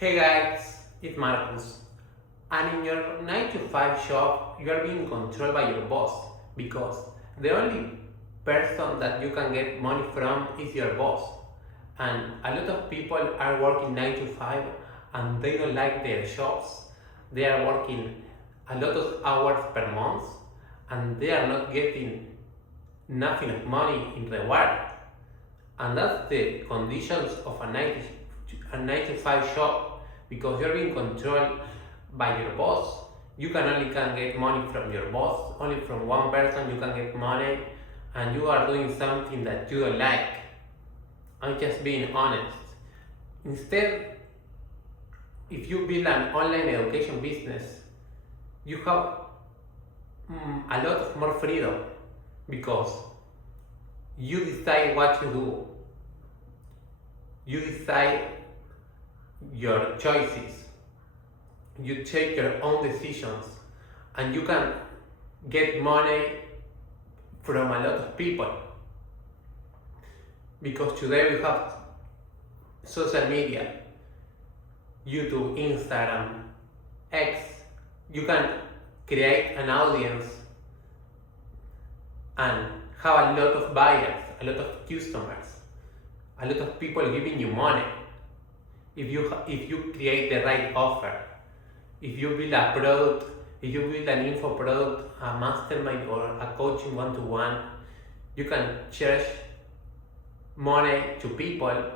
Hey guys, it's Marcus. And in your 9 to 5 job, you are being controlled by your boss because the only person that you can get money from is your boss. And a lot of people are working 9 to 5 and they don't like their jobs. They are working a lot of hours per month and they are not getting nothing of money in reward. And that's the conditions of a 9 to 5 job because you're being controlled by your boss. You can get money from your boss, only from one person you can get money, and you are doing something that you don't like. I'm just being honest. Instead, if you build an online education business, you have a lot of more freedom because you decide what you do. You decide your choices. You take your own decisions and you can get money from a lot of people because today we have social media, YouTube, Instagram, X. You can create an audience and have a lot of buyers, a lot of customers, a lot of people giving you money if you create the right offer. If you build a product, if you build an info product, a mastermind or a coaching one-to-one, you can charge money to people,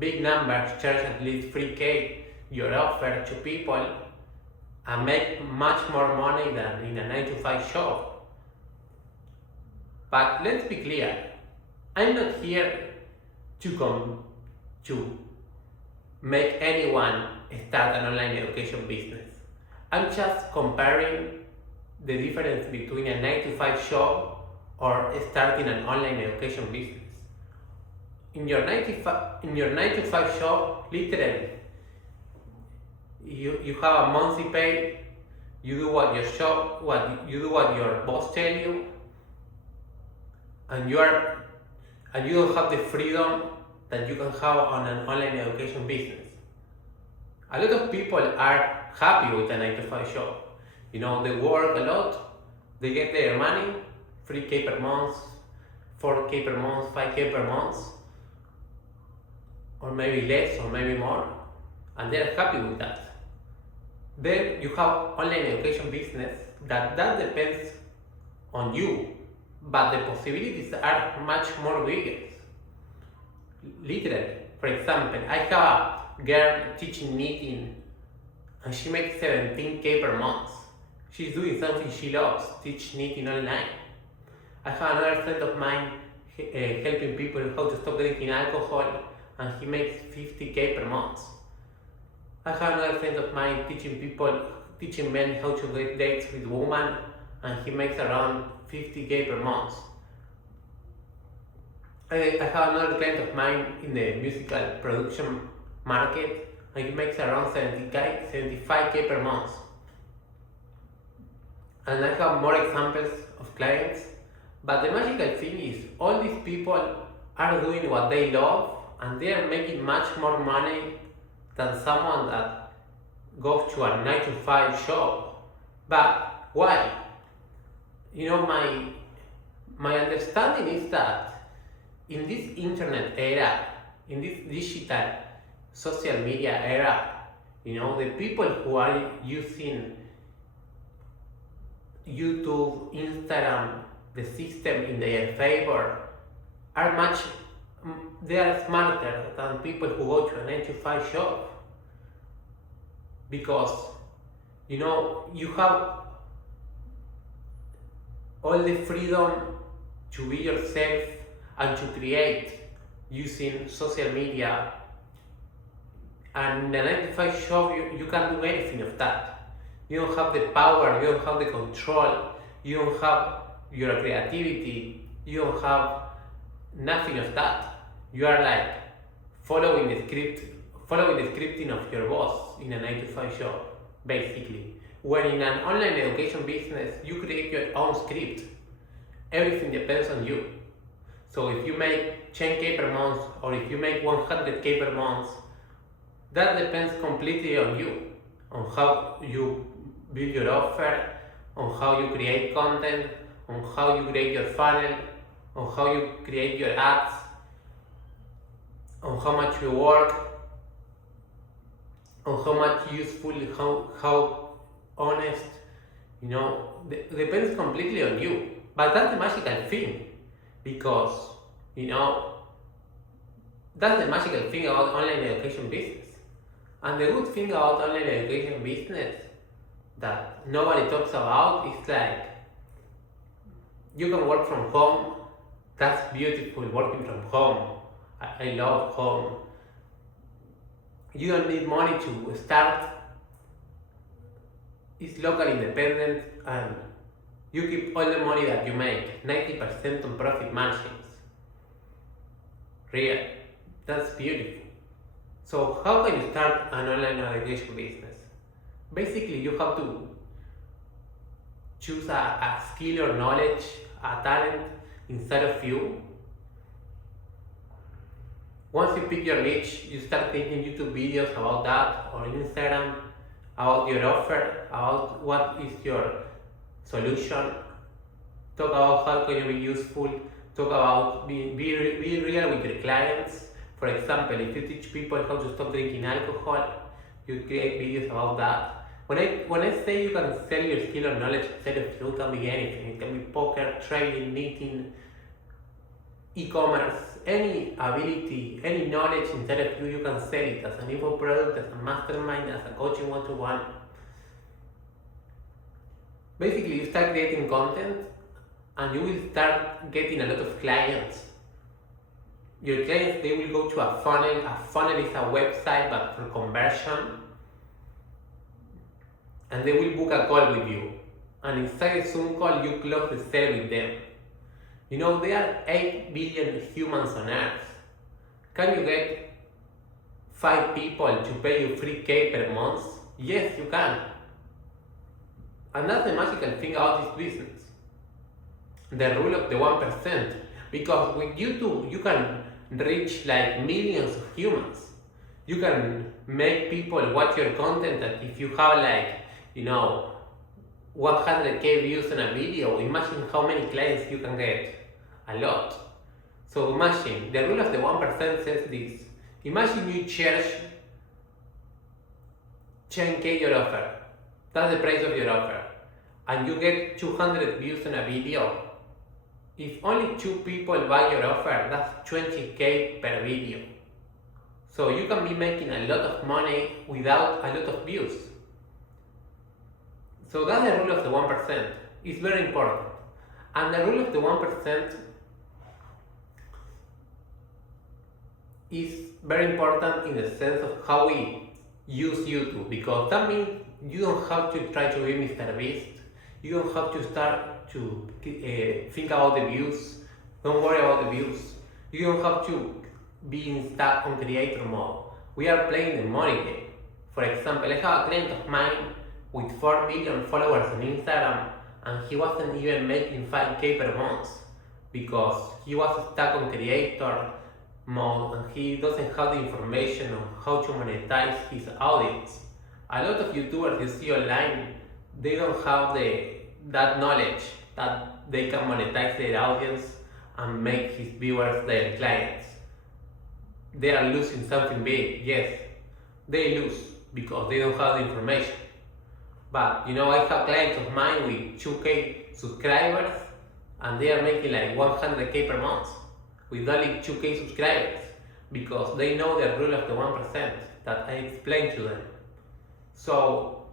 big numbers, charge at least 3K your offer to people and make much more money than in a 9 to 5 job. But let's be clear, I'm not here to make anyone start an online education business. I'm just comparing the difference between a 9 to 5 job or starting an online education business. In your 9 to 5 job, literally, you have a monthly pay, you do what your boss tell you, and you don't have the freedom that you can have on an online education business. A lot of people are happy with a 9 to 5 job. They work a lot, they get their money, 3K per month, 4K per month, 5K per month, or maybe less or maybe more, and they're happy with that. Then you have online education business that depends on you, but the possibilities are much more bigger. Literally, for example, I have a girl teaching knitting and she makes 17K per month. She's doing something she loves, teach knitting online. I have another friend of mine helping people how to stop drinking alcohol and he makes 50K per month. I have another friend of mine teaching men how to get dates with women and he makes around 50K per month. I have another client of mine in the musical production market and he makes around 75K per month. And I have more examples of clients, but the magical thing is all these people are doing what they love and they are making much more money than someone that goes to a 9 to 5 job. But why? My understanding is that in this internet era, in this digital social media era, the people who are using YouTube, Instagram, the system in their favor they are smarter than people who go to a 9 to 5 job because you have all the freedom to be yourself and to create using social media, and in a 9 to 5 job you can't do anything of that. You don't have the power, you don't have the control, you don't have your creativity, you don't have nothing of that. You are like following the scripting of your boss in a 9 to 5 job, basically. When in an online education business, you create your own script. Everything depends on you. So if you make 10K per month or if you make 100K per month, That depends completely on you, on how you build your offer, on how you create content, on how you create your funnel, on how you create your ads, on how much you work, on how much useful, how honest, depends completely on you. But that's the magical thing, because, that's the magical thing about online education business. And the good thing about online education business that nobody talks about is like, you can work from home. That's beautiful, working from home. I love home. You don't need money to start. It's local independent, and you keep all the money that you make, 90% on profit margins. Real. That's beautiful. So how can you start an online education business? Basically, you have to choose a skill or knowledge, a talent inside of you. Once you pick your niche, you start making YouTube videos about that, or Instagram, about your offer, about what is your solution. Talk about how can you be useful. Talk about be real with your clients. For example, if you teach people how to stop drinking alcohol, you create videos about that. When I say you can sell your skill or knowledge inside of you, it can be anything. It can be poker, trading, knitting, e-commerce, any ability, any knowledge inside of you, you can sell it as an info product, as a mastermind, as a coaching one-to-one. Basically, you start creating content and you will start getting a lot of clients. Your clients, they will go to a funnel. A funnel is a website but for conversion. And they will book a call with you. And inside the Zoom call, you close the sale with them. There are 8 billion humans on Earth. Can you get 5 people to pay you 3K per month? Yes, you can. And that's the magical thing about this business. The rule of the 1%. Because with YouTube, you can reach like millions of humans. You can make people watch your content that if you have 100K views on a video, imagine how many clients you can get. A lot. So imagine, the rule of the 1% says this. Imagine you charge 10K your offer. That's the price of your offer. And you get 200 views on a video. If only 2 people buy your offer, that's 20K per video. So you can be making a lot of money without a lot of views. So that's the rule of the 1%. It's very important. And the rule of the 1% is very important in the sense of how we use YouTube, because that means you don't have to try to be Mr. Beast. You don't have to start to think about the views. Don't worry about the views. You don't have to be stuck on creator mode. We are playing the money game. For example, I have a client of mine with 4 million followers on Instagram, and he wasn't even making 5K per month because he was stuck on creator mode and he doesn't have the information on how to monetize his audience. A lot of YouTubers you see online, they don't have that knowledge that they can monetize their audience and make his viewers their clients. They are losing something big, yes. They lose because they don't have the information. But I have clients of mine with 2K subscribers and they are making like 100K per month with only 2K subscribers because they know the rule of the 1% that I explained to them. So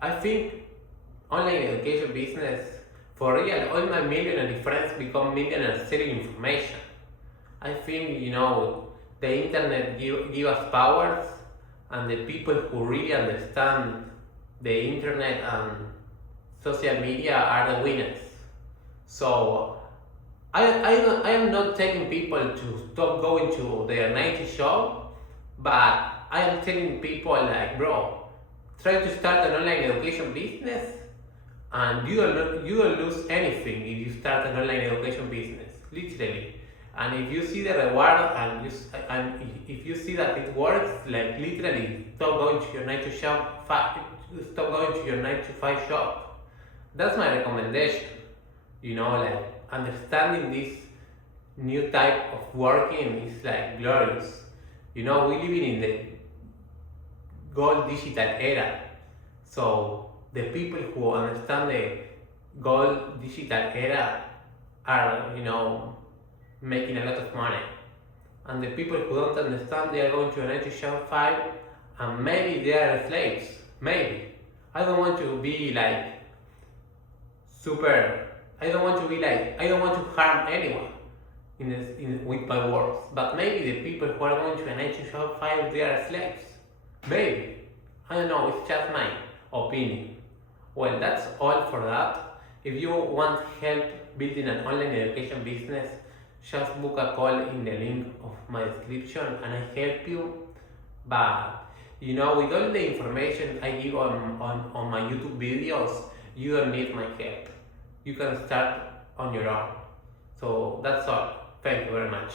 I think online education business, for real, all my millionaire friends become millionaires selling information. I think, the internet give us powers, and the people who really understand the internet and social media are the winners. So I am not telling people to stop going to their 90 job, but I am telling people like, bro, try to start an online education business and you don't lose anything if you start an online education business, literally. And if you see the reward if you see that it works, like literally stop going to your 9 to shop, stop going to your 9 to 5 shop. That's my recommendation. Like understanding this new type of working is like glorious. We living in the gold digital era. So the people who understand the gold digital era are, making a lot of money. And the people who don't understand, they are going to an 9 to 5, and maybe they are slaves. Maybe. I don't want to be like super. I don't want to harm anyone with my words. But maybe the people who are going to an 9 to 5, they are slaves. Maybe. I don't know, it's just my opinion. Well, that's all for that. If you want help building an online education business, just book a call in the link of my description and I help you. But with all the information I give on my YouTube videos, you don't need my help. You can start on your own. So that's all. Thank you very much.